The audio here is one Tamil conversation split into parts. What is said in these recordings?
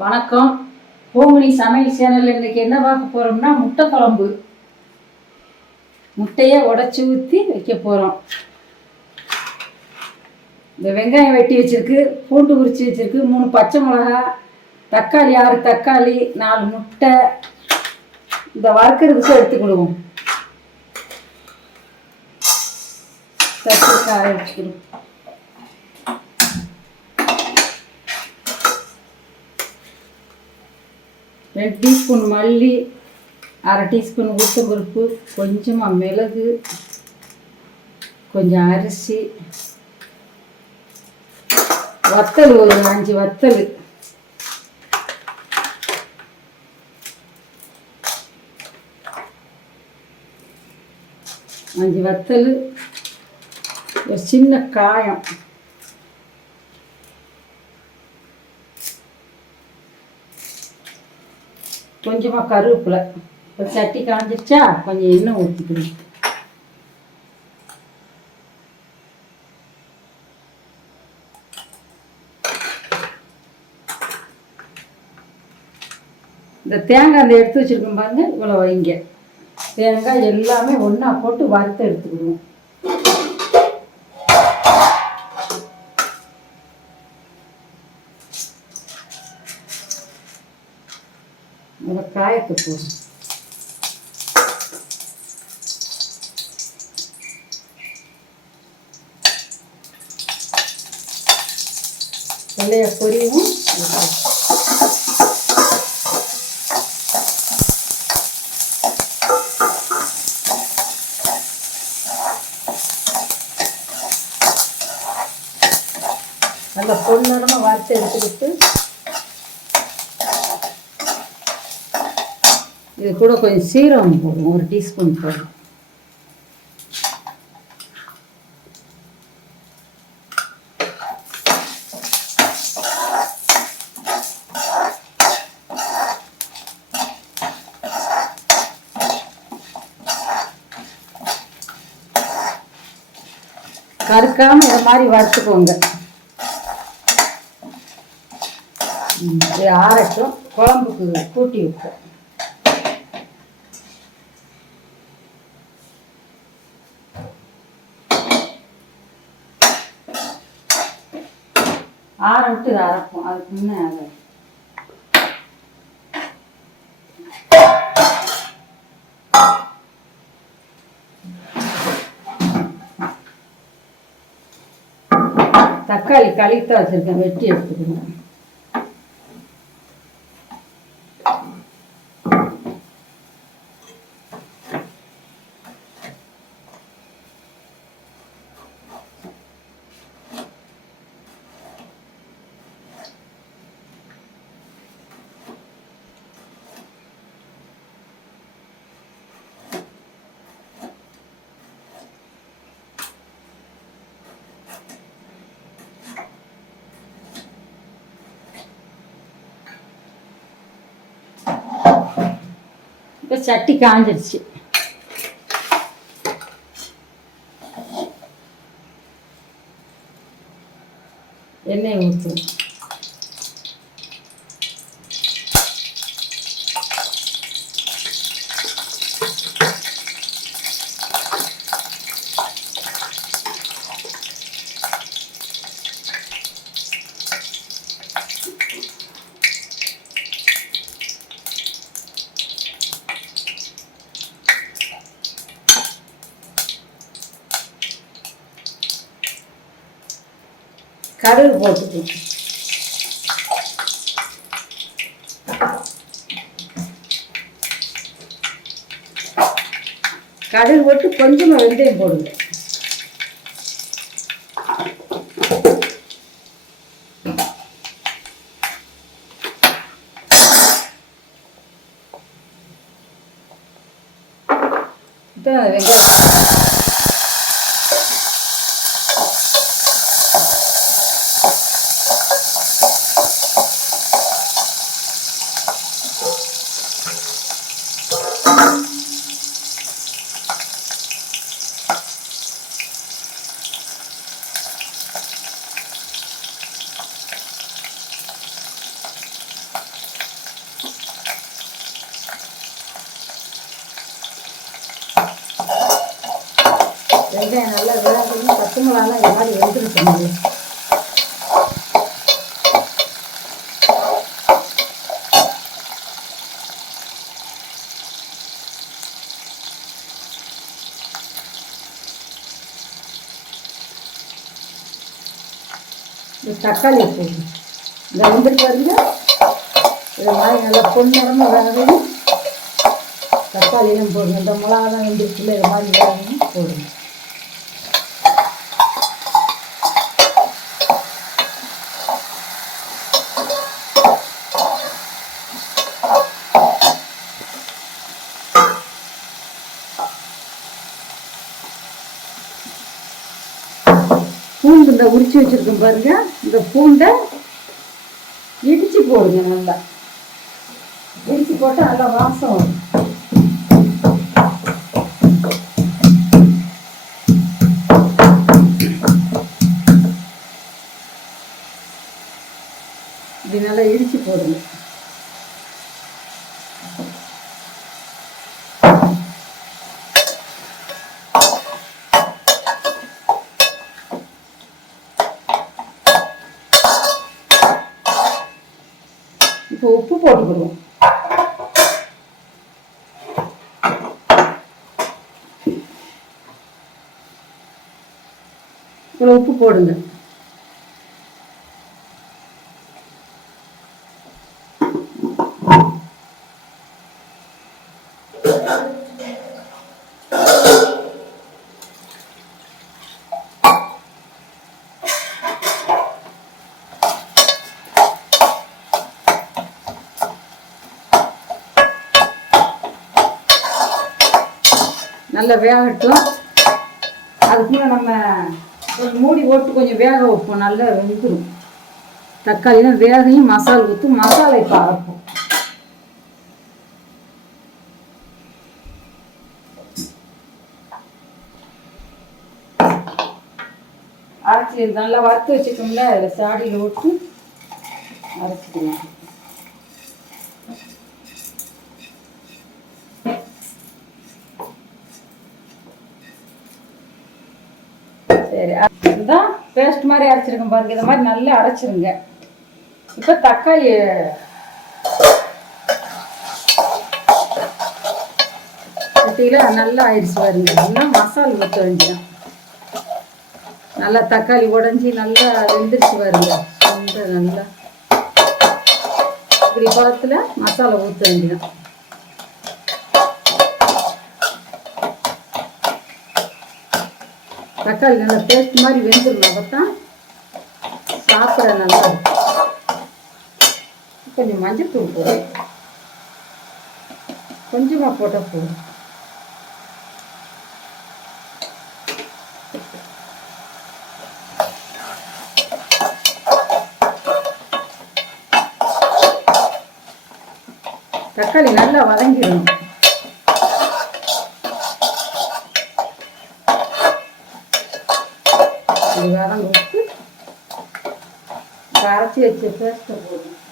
வணக்கம். பூமணி சமையல் சேனல். இன்றைக்கி என்ன பார்க்க போகிறோம்னா முட்டை குழம்பு. முட்டையை உடச்சி ஊற்றி வைக்க போகிறோம். இந்த வெங்காயம் வெட்டி வச்சுருக்கு, பூண்டு உரித்து வச்சுருக்கு, 3 பச்சை மிளகா, தக்காளி 6 தக்காளி, 4 முட்டை. இந்த வறுக்கிறதுக்கு எடுத்துக்கிடுவோம். தட்டி காய வச்சுக்கிடுவோம். 2 டீஸ்பூன் மல்லி, 1/2 டீஸ்பூன் உளுத்தம்பருப்பு, கொஞ்சமாக மிளகு, கொஞ்சம் அரிசி, வத்தல் ஒரு 5 வத்தல், ஒரு சின்ன காயம், கொஞ்சமாக கருவேப்பிலை. இப்போ சட்டி காஞ்சிருச்சா, கொஞ்சம் எண்ணெய் ஊற்றிக்கணும். இந்த தேங்காய் அந்த எடுத்து வச்சுருக்கோம் பாருங்க, இவ்வளோ வைங்க. தேங்காய் எல்லாமே ஒன்றா போட்டு வறுத்து எடுத்துக்கிடுவோம். இந்த காயத்தை போடும். வெள்ளைய பொரியும். நல்லா பொன்னடமாக வறுத்து எடுத்துக்கிட்டு இது கூட கொஞ்சம் சீரகம் போடும், 1 டீஸ்பூன் போடும். கருக்காம இதை மாதிரி வறுத்துக்கோங்க. இது ஆறட்டும், குழம்புக்கு கூட்டி வைப்போம். ஆற விட்டு இதை அரைப்போம். அதுக்கு முன்னே தக்காளி கழுவித்தான் வச்சுருக்கேன், வெட்டி எடுத்துக்கணும். இப்போ சட்டி காஞ்சிருச்சு. எண்ணெய் ஊற்றுவோம். கடுகு போட்டுக்கணும். கடுகு போட்டு கொஞ்சமாக வெந்தயம் போடுங்க. வெங்காயம் பச்சை மிளகாலாம் இது மாதிரி வெந்துருக்குது. இந்த தக்காளி போடுங்க. இந்த வந்துட்டு பாருங்க, இதை மாதிரி நல்லா பொன்னிறமாக வேகணும். தக்காளியெல்லாம் போடுங்க. இந்த மிளகாலாம் வெந்துருக்குள்ள இது மாதிரி வேகணும் போடுங்க. பூண்டு இந்த உரிச்சு வச்சிருக்கோம் பாருங்க, இந்த பூண்டை இடிச்சு போடுங்க. நல்லா இடிச்சு போட்டால் நல்லா வாசம் வரும். இப்படி நல்லா இடிச்சு போடுங்க. இப்போ உப்பு போட்டுக்கிடுவோம். இப்போ உப்பு போடுங்க. நல்லா வேகட்டும். அதுக்குள்ள நம்ம கொஞ்சம் மூடி போட்டு கொஞ்சம் வேக வைப்போம். நல்லா வெந்துடும். தக்காளிலாம் வேகையும் மசாலா ஊற்றி மசாலா இப்போ அரைப்போம். அரைச்சி நல்லா வறுத்து வச்சுக்கோங்களேன். அதில் சாடியில் விட்டு அரைச்சிக்கலாம். சரி, அதுதான் பேஸ்ட் மாதிரி அரைச்சிருக்கேன் பாருங்க. இந்த மாதிரி நல்லா அரைச்சிருங்க. இப்போ தக்காளி நல்லா ஆயிடுச்சு பாருங்க. நல்லா மசாலா ஊற்ற வேண்டியதான். நல்லா தக்காளி உடஞ்சி நல்லா வெந்துருச்சு பாருங்க. ரொம்ப நல்லா இப்படி பழத்தில் மசாலா ஊற்ற வேண்டியதான். தக்காளி நல்லா பேஸ்ட் மாதிரி வெந்துடணும். அப்போ தான் சாப்பிட நல்லா இருக்கும். கொஞ்சம் மஞ்சள் தூள் போடும். கொஞ்சமாக போட்டால் போதும். தக்காளி நல்லா வதங்கிடணும். வதங்க விட்டு அரைச்சி வச்ச பேஸ்ட்டை போடணும்.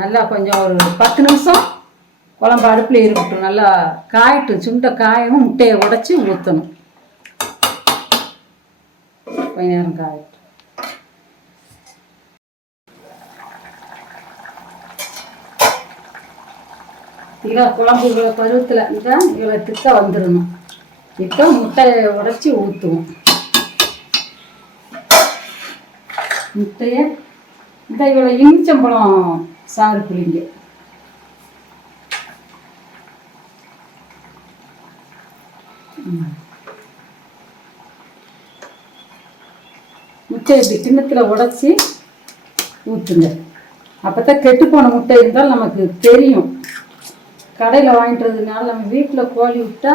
நல்லா கொஞ்சம் ஒரு 10 நிமிஷம் குழம்பு அடுப்பில் இருக்கட்டும். நல்லா காயட்டும். சுண்டை காயவும் முட்டையை உடைச்சி ஊற்றணும். கொஞ்ச நேரம் காயட்டும். இவ்வளோ குழம்பு இவ்வளோ பருவத்தில் இருந்தால் இவ்வளோ திக்காக வந்துடணும். இப்போ முட்டையை உடைச்சி ஊற்றுவோம். முட்டையை இந்த இவ்வளோ எலுமிச்சம்பழம் சாறு புளிங்க. முட்டை இப்படி கிண்ணத்தில் உடச்சி ஊற்றுங்க. அப்போ தான் கெட்டுப்போன முட்டை இருந்தால் நமக்கு தெரியும். கடையில் வாங்கிட்டுறதுனால நம்ம வீட்டில் கோழி விட்டா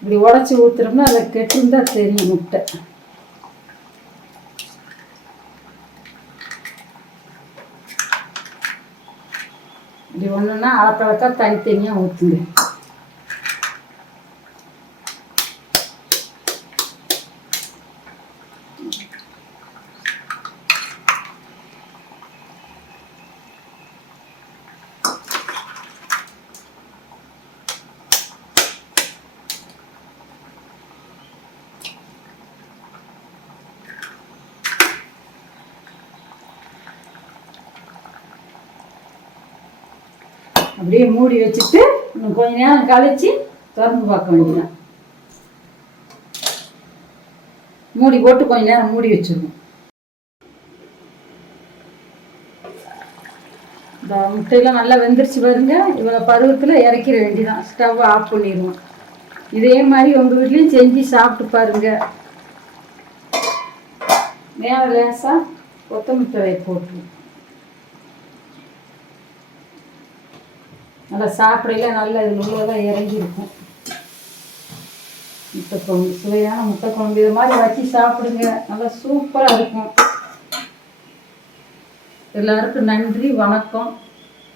இப்படி உடச்சி ஊற்றுறோம்னா அதில் கெட்டுருந்தா தெரியும் முட்டை. இப்படி ஒன்றுன்னா அளக்கழக்கா தனித்தனியாக ஊற்றுங்க. அப்படியே மூடி வச்சுட்டு இன்னும் கொஞ்ச நேரம் கழிச்சு திறந்து பார்க்க வேண்டியதான். மூடி போட்டு கொஞ்ச நேரம் மூடி வச்சிருக்கோம். இந்த முட்டையெல்லாம் நல்லா வெந்துருச்சு பாருங்க. இவ்வளோ பருவத்தில் இறக்கிற வேண்டியதான். ஸ்டவ் ஆஃப் பண்ணிடுவோம். இதே மாதிரி உங்கள் வீட்லேயும் செஞ்சு சாப்பிட்டு பாருங்க. மேலே லேசாக கொத்தமல்லி தழையை போட்டு நல்லா சாப்பிடையில நல்லா இதில் உள்ளதான் இறங்கியிருக்கும். முட்டை குழம்பு, சுவையான முட்டை குழம்பு இது மாதிரி வச்சு சாப்பிடுங்க. நல்லா சூப்பராக இருக்கும். எல்லாருக்கும் நன்றி, வணக்கம்.